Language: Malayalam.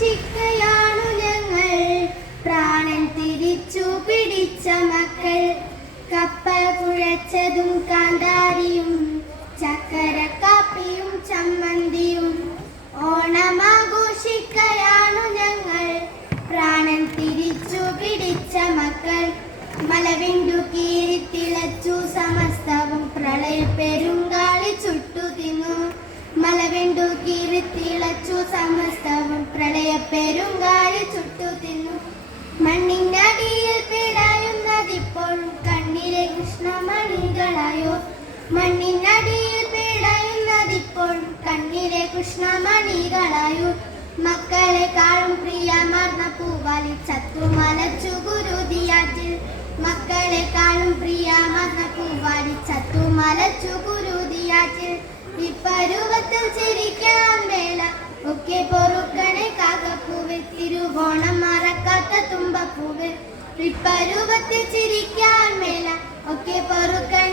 ആഘോഷിക്കയാണു ഞങ്ങൾ പ്രാണൻ തിരിച്ചു പിടിച്ച മക്കൾ. കപ്പൽ കുഴച്ചതും കാന്താരിയും ചക്കരക്കാപ്പിയും ചമ്മന്തിയും ഓണമാഘോഷിക്കയാണു ഞങ്ങൾ പ്രാണൻ തിരിച്ചു പിടിച്ച മക്കൾ. മലവിണ്ടു കീറിത്തിളച്ചു സമസ്തവും പ്രളയ പെരുങ്കാളി ചുട്ടു തിന്നു. മലവിണ്ടു കീറിത്തിളച്ചു സമസ്തവും പ്രളയ പെരുങ്കാളി ചുട്ടു തിന്നു. മണ്ണിനടിയിൽ പിടയുന്നതിപ്പോഴും കണ്ണിലെ കൃഷ്ണമണികളായോ. മണ്ണിനടിയിൽ പിടയുന്നതിപ്പോഴും കണ്ണിലെ കൃഷ്ണമണികളായോ. മക്കളെക്കാളും പ്രിയമാർന്ന പൂവാലി ചത്തു മലച്ചു ഗുരുതിയാറ്റിൽ. മക്കളെക്കാളും പ്രിയമാർന്ന പൂവാലി ചത്തു മലച്ചു ഗുരുതിയാറ്റിൽ. ഇപ്പരുവത്തിൽ ചിരിക്കാൻ വേല ഒക്കെ പൊറുക്കണേ കാക്കപ്പൂവ്. തിരുവോണം മറക്കാത്ത തുമ്പപ്പൂവ്. ഇപ്പരുവത്തിൽ ചിരിക്കാൻ വേല ഒക്കെ പൊറുക്കണേ